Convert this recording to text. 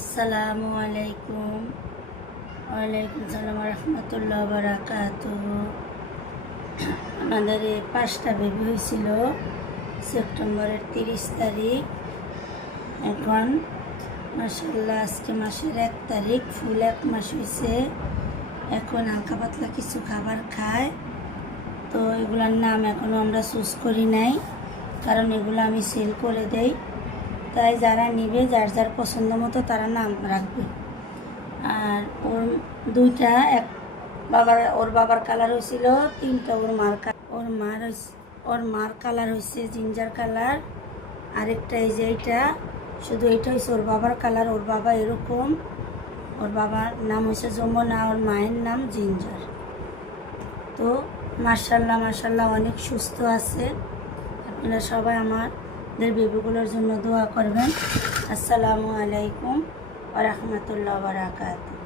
আসসালামু আলাইকুম। ওয়ালাইকুম সালাম রহমতুল্লাহ বারাকাতুহু। আমাদের 5টা বেবি হয়েছিল সেপ্টেম্বরের 30 তারিখ। এখন মাশাআল্লাহ আজকে মাসের 1 তারিখ, ফুল 1 মাস হয়েছে। এখন হালকা পাতলা কিছু খাবার খায়, তো এগুলার নাম এখনও আমরা চুজ করি নাই, কারণ এগুলো আমি সেল করে দেই। তাই যারা নিবে, যার যার পছন্দ মতো তারা নাম রাখবে। আর ওর দুইটা, ওর বাবার কালার হয়েছিল 3টা, ওর মার কালার হয়েছে জিঞ্জার কালার। আরেকটা এই যে এইটা, শুধু এইটা হয়েছে ওর বাবার কালার। ওর বাবা এরকম, ওর বাবার নাম হয়েছে যমুনা, ওর মায়ের নাম জিঞ্জার। তো মাশাআল্লাহ মাশাআল্লাহ অনেক সুস্থ আছে। আপনারা সবাই আমাদের বেবিগুলোর জন্য দোয়া করবেন। আসসালামু আলাইকুম ওয়া রাহমাতুল্লাহি ওয়া বারাকাতুহু।